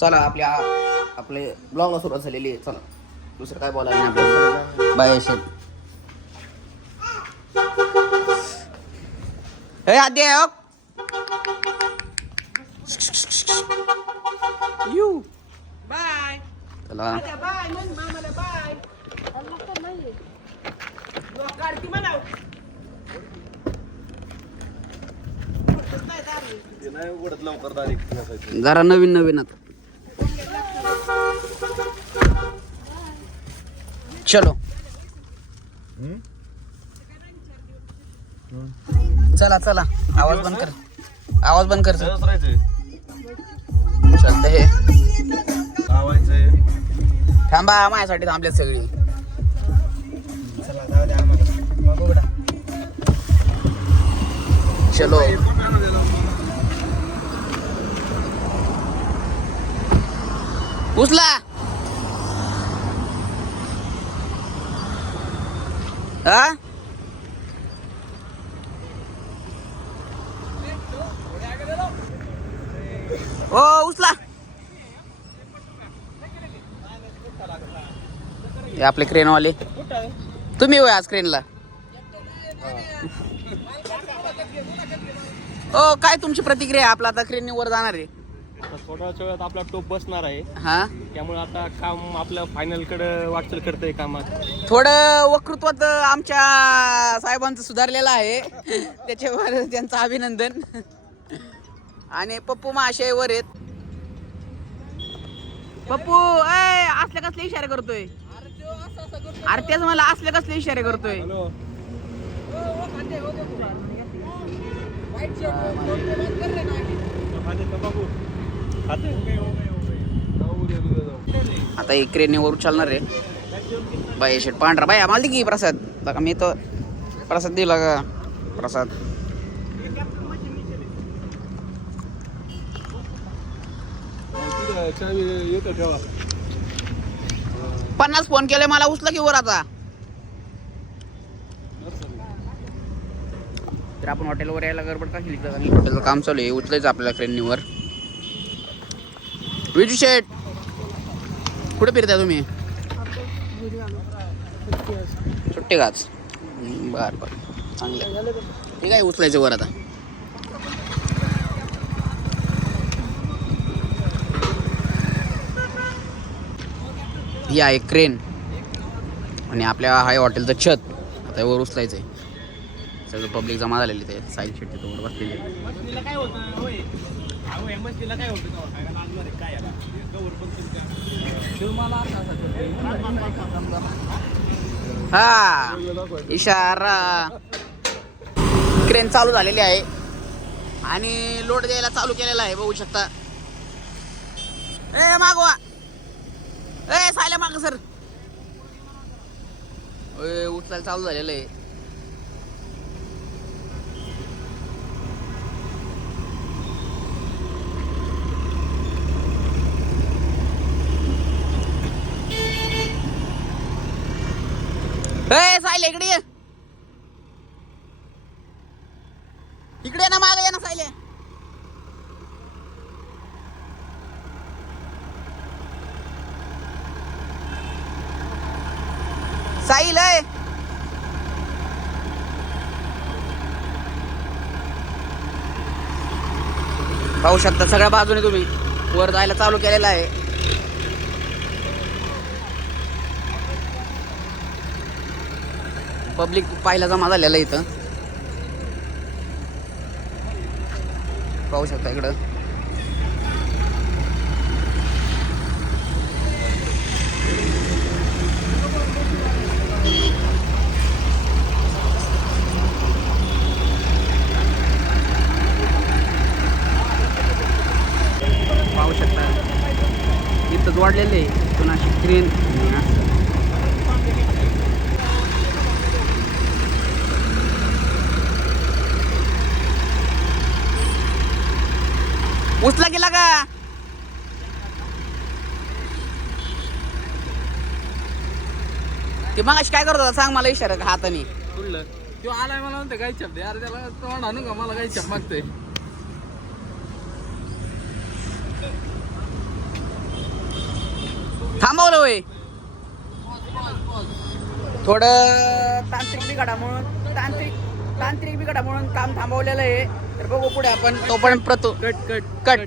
चला आपले ब्लॉगला सुरुवात झालेली आहे. चला दुसरं काय बोलायला नाही आपल्याला. बाय शेट. हे आधी आहे यू बाय. चला बाय म्हण मामाला बाय. काढती म्हणा. जरा नवीन नवीन आता. चलो चला चला आवाज बंद कर. आवाज बंद कर. चालतं हे थांबा माझ्यासाठी थांबलेत सगळी. चलो उचला. हा ओ उचला. हे आपले क्रेनवाले तुम्ही होय आज क्रेनला. ओ काय तुमची प्रतिक्रिया. आपला आता क्रेन वर जाणार आहे. थोड्याच वेळात आपला टोप बसणार आहे. हा त्यामुळे आता काम आपलं फायनल कडे वाटचाल करतंय कामात. थोडं वक्तृत्वात आमच्या साहेबांचं सुधारलेलं आहे. त्याच्यावर त्यांचं अभिनंदन. आणि पप्पू महाशय वर आहेत. पप्पू असले कसले इशारे करतोय. अरे तेच मला असले कसले इशारे करतोय. आता एक क्रेनवर उचलणार आहे. बाय शेट पांढरा बाय आम्हाला दे की प्रसाद. का मी तो प्रसाद दिला का प्रसाद. ठेवा. 50 फोन केले मला उचला की वर आता. तर आपण हॉटेलवर यायला गडबड का केली. हॉटेलचं काम चालू आहे. उचलायचं आपल्याला क्रेनवर. विजू शेट कुठे फिरताय तुम्ही. सुट्टी गाच. बर बर चांगलं ठीक आहे. उचलायचं वर आता. ही आहे क्रेन आणि आपल्या हाय हॉटेलचं छत. आता वर उचलायचं आहे. सगळं पब्लिक जमा झालेली ते साईल शेट तिथं वर बसलेली. हा इशारा. क्रेन चालू झालेली आहे आणि लोड द्यायला चालू केलेला आहे. बघू शकता. ए मागवा. ए सायला माग सर. उचलायला चालू झालेलं आहे. सायले इकडे ये. इकडे ना माग ये ना सायले. साईल आहे. पाहू शकता सगळ्या बाजूने तुम्ही वर जायला चालू केलेलं आहे. पब्लिक पाहायला जमा झालेलं आहे इथं. पाहू शकता इकडं. पाहू शकता इथंच वाढलेले पुन्हा क्रेन. उचला गेला का. ते मगाशी काय करत होता सांग मला इशारा हाताने. कुठलं तो आलाय मला म्हणते गाई छाप दे. अरे त्याला तोंड आणू का मला गाई छाप मागतोय. होय थोडं तांत्रिक बिघाडामुळे काम थांबवलेलं आहे. तर बघू पुढे आपण तोपर्यंत प्रतो कट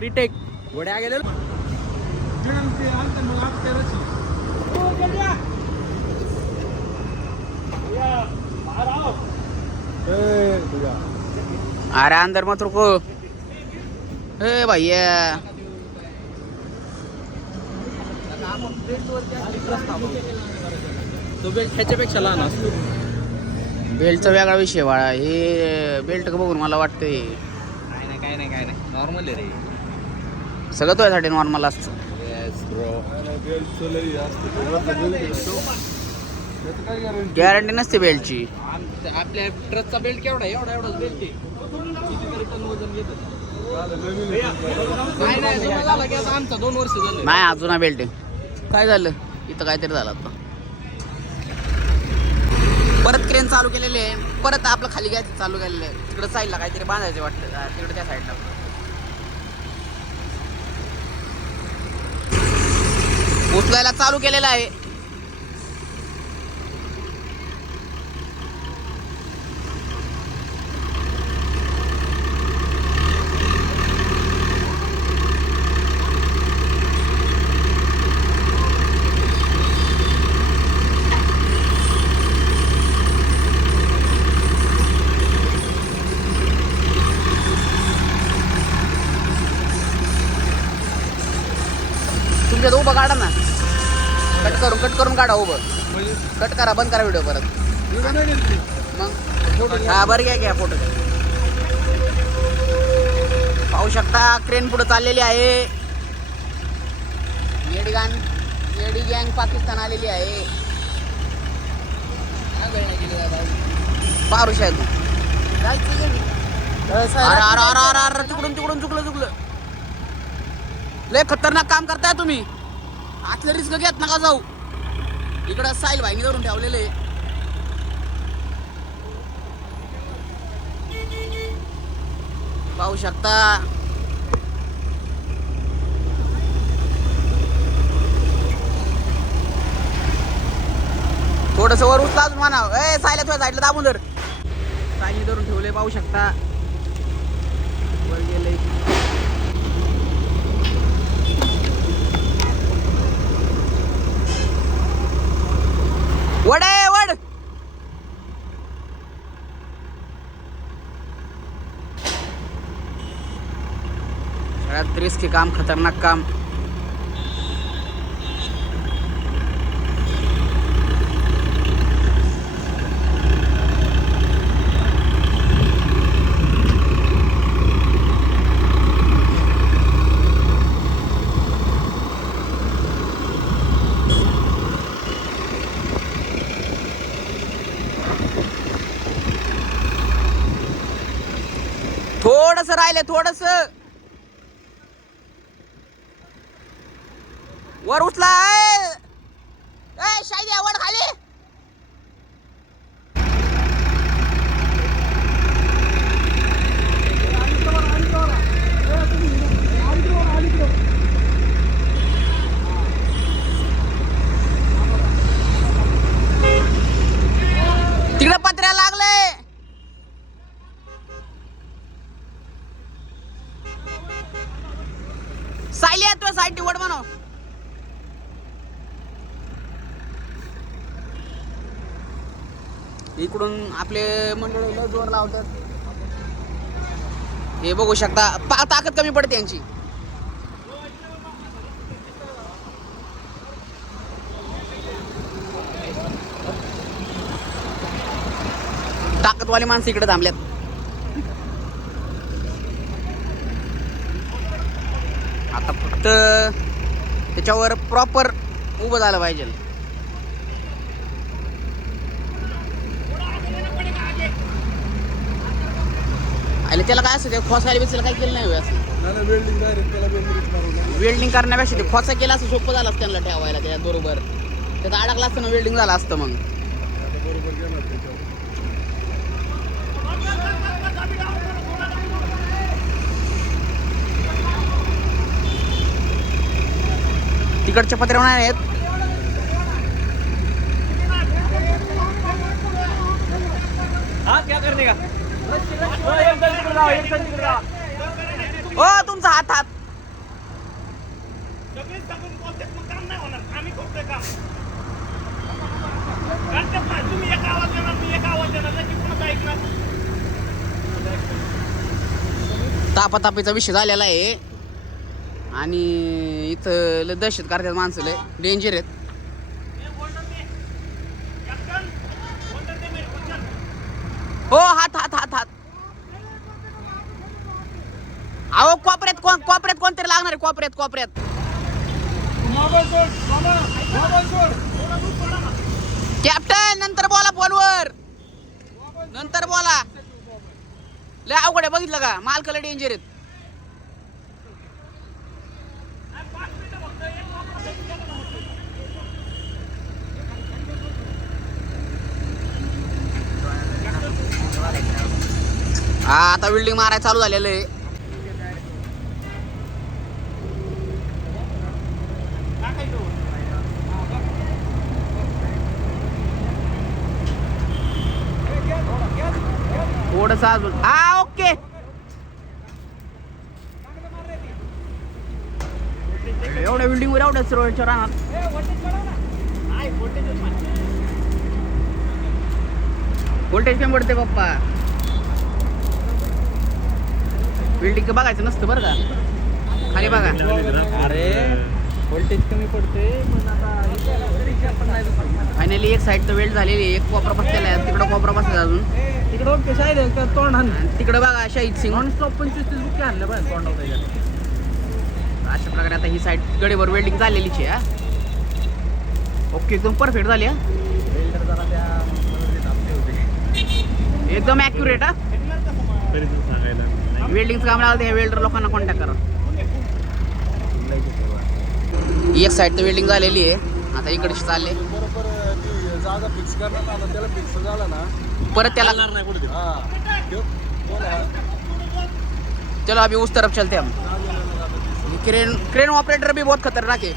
रिटेक घोड्या गेलेलो अरे अंदर मत रुको ए भैया तो बेल्ट ह्याच्यापेक्षा लहान असतो. बेल्टचा वेगळा विषय बाळा. हे बेल्ट बघून मला वाटतंय काय नाही नॉर्मल आहे रे. सगळं तुझ्यासाठी नॉर्मल असतं. गॅरंटी नसते बेल्टची. आपल्या ट्रकचा बेल्ट केवढा आहे? एवढाच बेल्ट आहे. कितीतरी टन वजन घेत नाही जुना झाला की आता आमचा 2 वर्ष झालं. नाही अजून बेल्ट काय झालं इथं काहीतरी झालं आता. परत क्रेन चालू केलेली आहे. परत आपलं खाली घ्यायचं चालू केलेलं आहे. तिकडे साईडला काहीतरी बांधायचं वाटतं. तिकडे त्या साईडला उचलायला चालू केलेलं आहे. तुमच्यात उभं काढा ना. कट करून काढा उभं. कट करा बंद करा व्हिडिओ परत. मग हा बरं घ्या फोटो. पाहू शकता क्रेन पुढे चाललेली आहे. येडी गँग पाकिस्तान आलेली आहे. पारुष आहे तू. अरे तिकडून चुकलं. लय खतरनाक काम करताय तुम्ही. आतलं रिस्क घेत नका जाऊ. इकडं साहिल भाईनी धरून ठेवलेले. पाहू शकता थोडस वर उचला अजून म्हणा. ए सायला तुझ्या साईडला दाबून धर. सायली धरून ठेवले पाहू शकता. वर गेले. वड सगळ्यात रिस्की काम, खतरनाक काम. थोडस राहिले. वर उचला. शायद वर खाली. तिकडे पत्र्या लागले. सायली येतोय साईड वड म्हणा. इकडून आपले मंडळ जोर लावतात. हे बघू शकता. ताकद कमी पडते यांची. ताकदवाली माणसं इकडे थांबल्यात. आता फक्त त्याच्यावर प्रॉपर उभं झालं पाहिजे. आणि त्याला काय असतं ते खोसायला बिचायला काय केलं नाही असं. वेल्डिंग करण्यापेक्षा ते खोसा केला असं सोपं झालं असतं त्यांना ठेवायला त्याच्यात बरोबर. त्याचा अडकला असतं ना वेल्डिंग झालं असतं मग. तिकडच्या पत्र्या नाही आहेत. हाँ क्या करने का ओ तुमचा हात हात तापातापीचा विषय झालेला आहे आणि इथं लय दहशत करतात माणसं, लय डेंजर आहेत. हो हात हात हात हात. अहो कोपऱ्यात कोणतरी लागणार आहे, कोपऱ्यात. कॅप्टन नंतर बोला फोनवर, नंतर बोला. लय अवघड आहे, बघितलं का, मालकाला डेंजर आहेत. हा आता बिल्डिंग मारायला चालू झालेलं आहे. थोडंसं अजून. हा ओके. एवढ्या बिल्डिंग वर एवढ्या रोडच्या राहणार. व्होल्टेज कमी पडते पप्पा. बिल्डिंग बघायचं नसतं बरं का, खाली बघा. अरे व्होल्टेज कमी पडते. फायनली एक साईड तर वेल्ड झालेली आहे, एक कोपरा बसलेला आहे, तिकडं कोपरा बसला अजून. तिकडे ओके शायद तोंड हाण. तिकडं बघा शहीद सिंग. नॉन स्टॉप 25-30 बुके आणलं बरं तोंड होतं. अशा प्रकारे आता ही साईड गडीवर वेल्डिंग झालेलीच आहे. ओके एकदम परफेक्ट झाली हा, वेल्डर जरा त्या आपले होते एकदम ॲक्युरेट हा. वेल्डिंगचं काम लागलं त्या वेल्डर लोकांना कॉन्टॅक्ट करा. एक साईड तर वेल्डिंग झालेली आहे, आता इकडची चालले. बरोबर जागा फिक्स करणार ना, त्याला फिक्स झाला ना परत त्याला नाही कुठे. चलो अभी उस तरफ चलते हम. क्रेन ऑपरेटर भी बहुत खतरनाक है.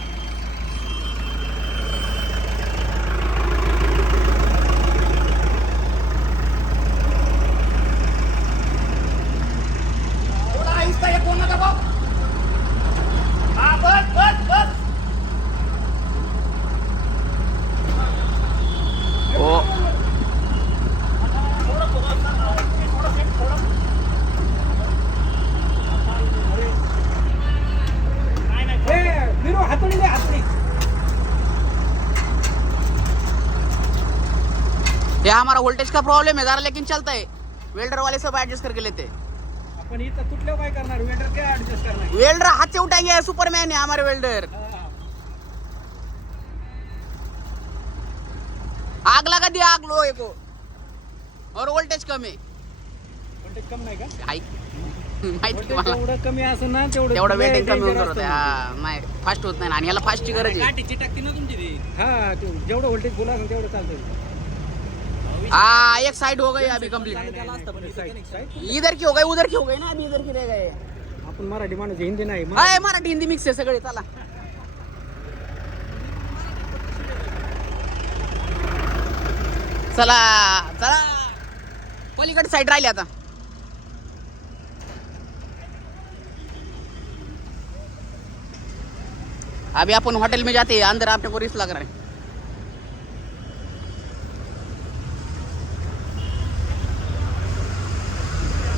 ये हमारा वोल्टेज का प्रॉब्लम है जरा, लेकिन चलता है. वेल्डर वाले सब एडजस्ट करके लेते हैं. आपण इथं तुटल्यावर काय करणार, वेल्डर काय ऍडजस्ट करणार. वेल्डर हाथ से उठाएंगे, सुपरमैन है हमारे वेल्डर. आग लगा दिया आग लोहे को, और वोल्टेज कम है. वोल्टेज कम नाही का. माहिती मला. तेवढं कमी असं ना तेवढं वेल्डिंग कमी होऊन जातं. हा नाही फास्ट होत नाही आणि ह्याला फास्टची गरज आहे. काठीची टाकते ना तुमची ती. हा जेवढं वोल्टेज बोला तेवढं चालतं. हाँ एक साइड हो गई अभी कंप्लीट. इधर की हो गई उधर की हो गई ना, अभी इधर की रह गए. आपण मराठी माणूस, हिंदी नाही. हाय मराठी हिंदी मिक्स आहे सगळे. चला चला चला, पलीकडे साइड राहिली आता. अभी अपन होटल में जाते हैं, अंदर आपने को रिस्क लग रहा है.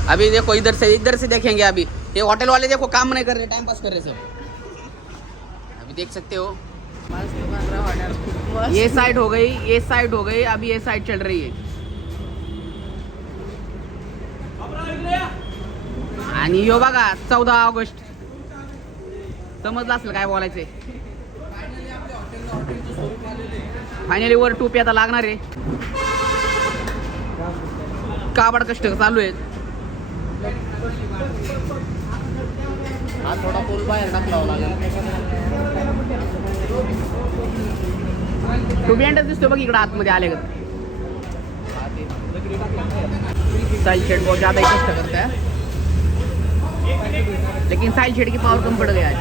अभी देखो इधर से देखेंगे. अभी ये होटल वाले देखो काम नहीं कर रहे, टाइम पास कर रहे सब. अभी देख सकते हो ये साइड हो गई, ये साइड हो गई, अभी ये साइड चल रही है. आणि यो बघा 14 ऑगस्ट. समजलं असेल काय बोलायचंय. फायनली वर टोपी आता लागणार आहे. काबाड कष्ट चालू आहेत. हा थोडा पूल बाहेर टाकलावा लागेल. टोपी एंडच दिसतो बघ इकडे आतमध्ये आले का. साहिल शेड बहुत ज्यादा ही कष्ट करता है, लेकिन साहिल शेड की पावर कम पड़ गया है.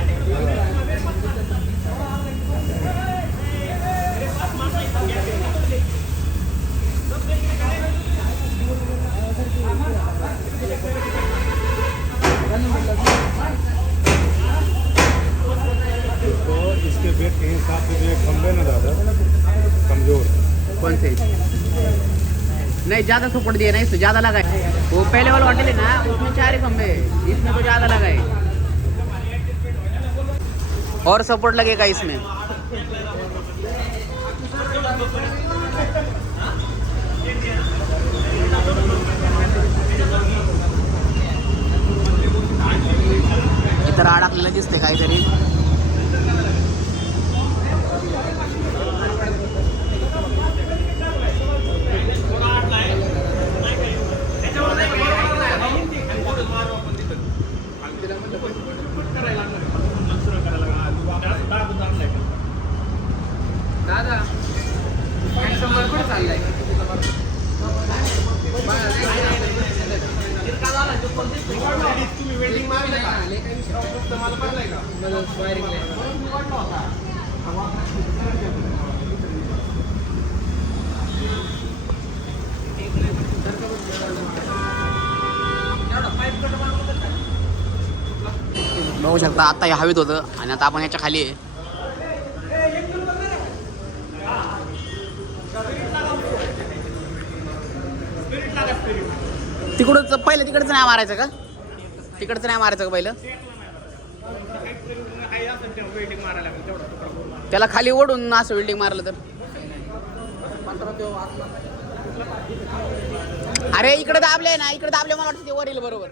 से नहीं ज्यादा सपोर्ट दिए ना, इससे ज्यादा लगा है। वो पहले वाला होटल है ना, उसमें 4 ही खंबे, इसमें तो ज्यादा लगा है। और सपोर्ट लगेगा इसमें। इतर अडकलेलं दिसते काहीतरी। दादा शंभर कुठे चाललाय? बघू शकता आता हे हवेत होतं आणि आता आपण याच्या खाली आहे। तिकडच पहिलं तिकडचं नाही मारायचं का? तिकडचं नाही मारायचं का पहिलं? त्याला खाली ओढून असं वेल्डिंग मारलं तर? अरे इकडे दाबले ना, इकडे दाबले, मला वाटतं ते वर येईल बरोबर।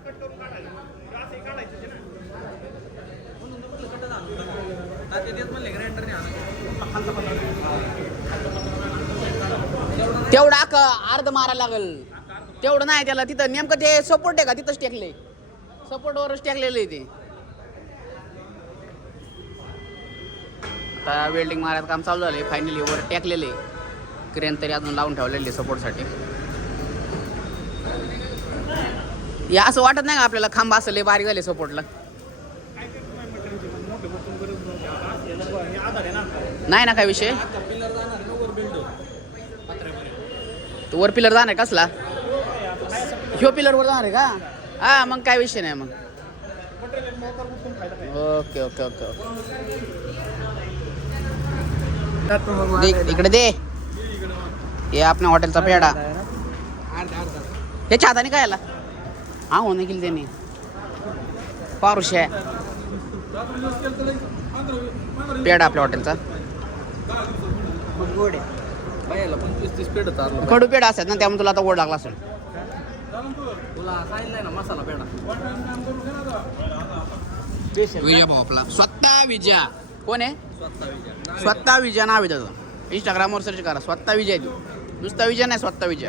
तेवढा अर्ध मारायला लागल, तेवढं नाही त्याला। तिथं नेमकं ते सपोर्ट आहे का तिथंच टेकले, सपोर्ट वरच टेकलेलं आहे ते। आता वेल्डिंग मारायचं काम चालू झालंय, फायनली वर टेकलेले क्रेन तरी अजून लावून ठेवलेले सपोर्टसाठी। या असं वाटत नाही का आपल्याला खांब असं लय बारीक झाले सपोर्टला? नाही ना काय विषय, तो वर पिलर जाणार कसला? ह्यो पिलर वर जाणार आहे का? हा मग काय विषय नाही मग। ओके ओके ओके इकडे दे। हे आपल्या हॉटेलचा पेढा, ह्याच्या हाताने काय आला? हा होणे केली त्यांनी पारुश आहे पेढा आपल्या हॉटेलचा। कडू पेढा असतात ना, त्यामुळे तुला आता गोड लागला असेल। तुला सांगितलंय ना मसाला पेढा विजय भाऊ आपला, स्वतः विजय। कोण आहे? स्वतः विजय नाव आहे त्याचं, इंस्टाग्रामवर सर्च करा, स्वतः विजय। नुसता विजय नाही, स्वतः विजय।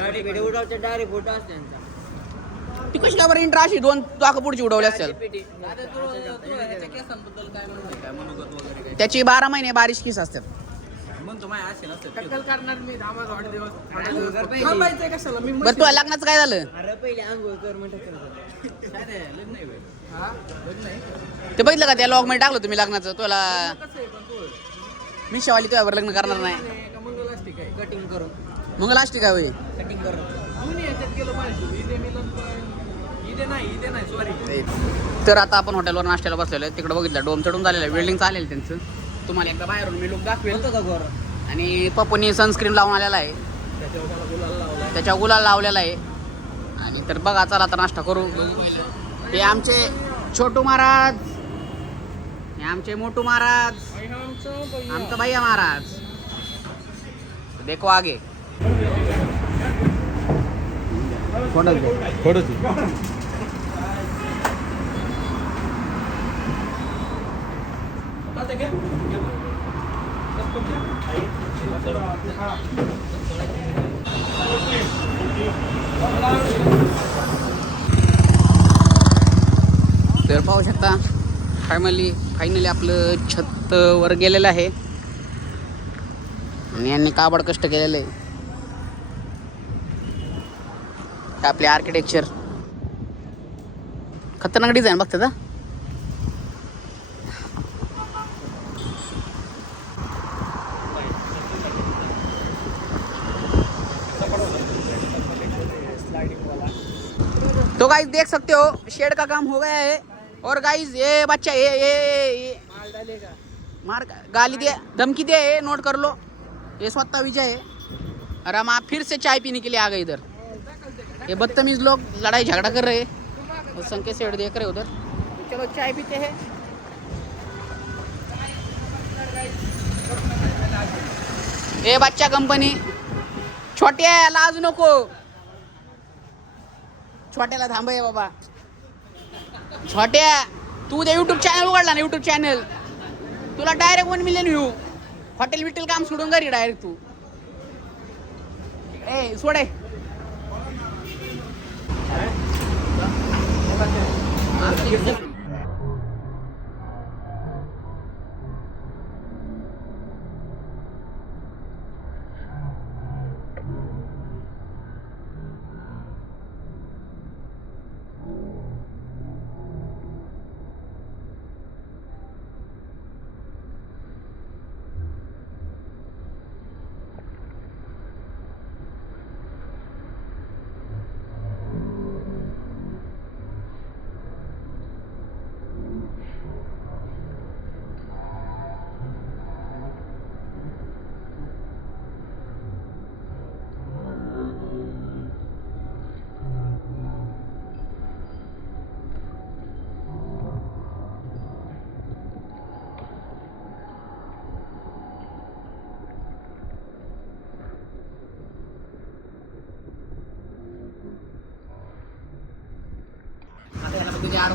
ती कशी काय बरं इंट्रा अशी 2 चाक पुढची उडवली असेल? त्याची 12 महिने बारीश किस असतात। बरं तुला लग्नाचं काय झालं? ते बघितलं का त्या लॉग मध्ये टाकलं तुम्ही लग्नाचं? तुला मी शेवाली तुझ्यावर लग्न करणार नाही। मग लास्ट काय होईल? तर आता आपण हॉटेलवर नाश्त्याला बसलेलो आहे, तिकडे बघितलं डोम चढून झालेलं आहे, वेल्डिंग चालेल त्यांचं। तुम्हाला एकदा बाहेरून मी लुक दाखवेल। आणि पप्पूनी सनस्क्रीन लावून आलेला आहे, त्याच्या गुलाल लावलेला आहे। आणि तर बघा चला आता नाश्ता करू। हे आमचे छोटू महाराज, हे आमचे मोटू महाराज, आमचा भैया महाराज। देखो आगे तर पाहू शकता फायनली आपलं छत वर गेलेलं आहे आणि यांनी काबड कष्ट केलेले आहे। आपले आर्किटेक्चर खतरनाक डिझाईन बघतात हा। तो गाइस देख सकते हो शेड का काम हो गया है। और गाइस ये बच्चा ये माल डालेगा, मार गाली दे, धमकी दे, नोट कर लो। ये स्वतः विजय है। अरे हम आप फिर से चाय पीने के लिए आ गए इधर। ये बदतमीज लोग लड़ाई झगड़ा कर रहे हैं और संकेत सेठ देख रहे उधर। चलो चाय पीते हैं। ए बच्चा कंपनी छोट्या लाज नको, छोट्याला थांबय बाबा। छोट्या तू उद्या युट्यूब चॅनल उघडला ना, युट्यूब चॅनल तुला डायरेक्ट 1 मिलियन व्ह्यू। हॉटेल बिटेल काम सोडून घरी डायरेक्ट तू। ए सोडे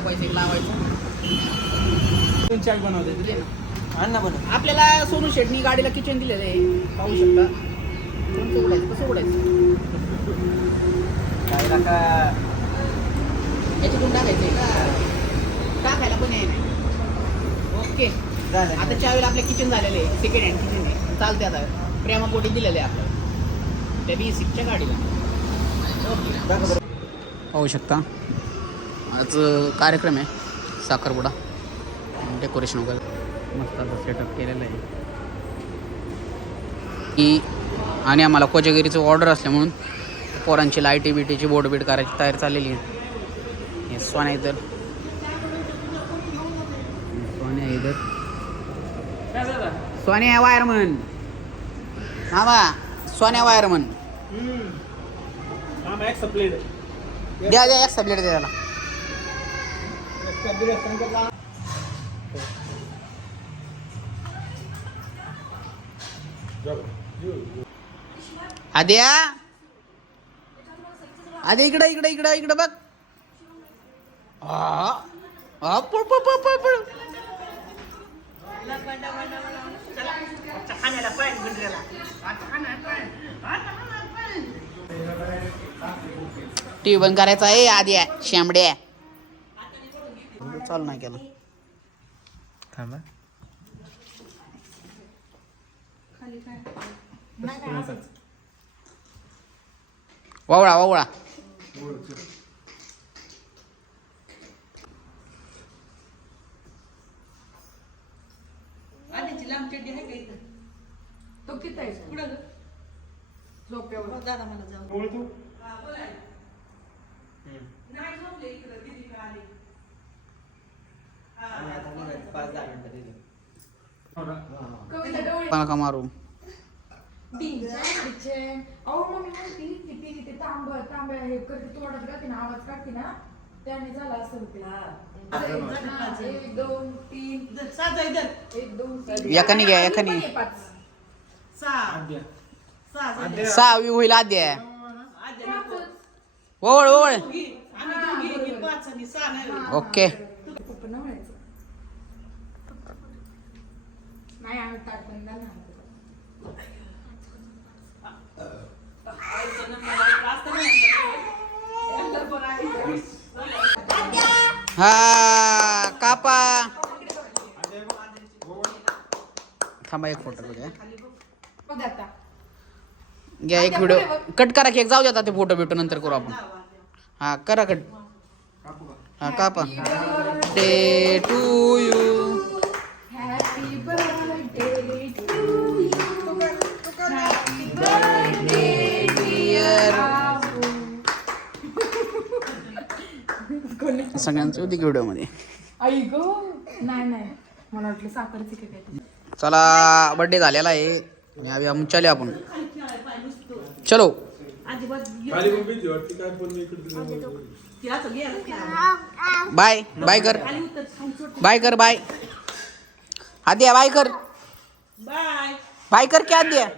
पैसे लावायचं। चाय बनवते अण्णा बनव। आपल्याला सोनू शेटनी गाडीला किचन दिलेलं आहे, पाहू शकता। कोणतं उघडायचं, कसं उघडायचं, याच्यातून टाकायचंय का? टाकायला पण आहे ना। ओके आता चावीला आपल्या किचन झालेलं आहे, सेकंड हँड किचन आहे, चालते आता। प्रेमापोटी दिलेलं आहे आपल्याला त्या B6च्या गाडीला। ओके पाहू शकता आज कार्यक्रम आहे साखरपुडा, डेकोरेशन वगैरे मस्त असं सेटअप केलेलं आहे की। आणि आम्हाला कोजागिरीचं ऑर्डर असल्यामुळं पोरांची लाईटी बिटीची बोर्ड बीड करायची तयारी चाललेली आहे। हे सोन्या इधर, सोन्या इधर, सोन्या वायरमन मामा, सोन्या वायरमन द्या द्या एक सबलेट द्या त्याला। आद्या आद्या इकडं इकडं इकडं इकडं बघ। पळ पळ पळ पळ पळ। टीव्ही बंद करायचा आहे आद्या शांबड्या। चालू नाही केलं थांबा। वावळा वावळा तो किती आहे पुढं झोप्यावर दादा मला जाऊ नाही झोपले इकडं दीदी आली। का मारू अहो मम्मी म्हणती की ती ते तांब्या हे करते तोडत राहते ना, आवाज काढते ना, त्याने झाला असं होते। 1 2 3 सात 1 2 3 एकाने घ्या एकाने। 6 होईल आद्या। ओवळ ओवळ ओके। नाही आम्ही ताटबंद नाही। हा कापा थांबा एक फोटो घ्या, घ्या एक व्हिडिओ कट करा की एक जाऊ द्या ते फोटो भेटू नंतर करू आपण। हा करा कट, हा कापा। Day to you happy birthday to you, happy birthday dear. सगळ्यांचं होती व्हिडिओ मध्ये। आई गो नाही नाही मला वाटलं साखरची काय। चला बर्थडे झालेला आहे, आम्ही चले आपण चलो अजिबात खाली पण भीती वाटते काय पण मी इकडे तिकडे तिला सगळी खाली बाय बाय कर उतर खाली सोड बाय कर बाय आद्या बाय कर बाय बाय कर क्या आद्या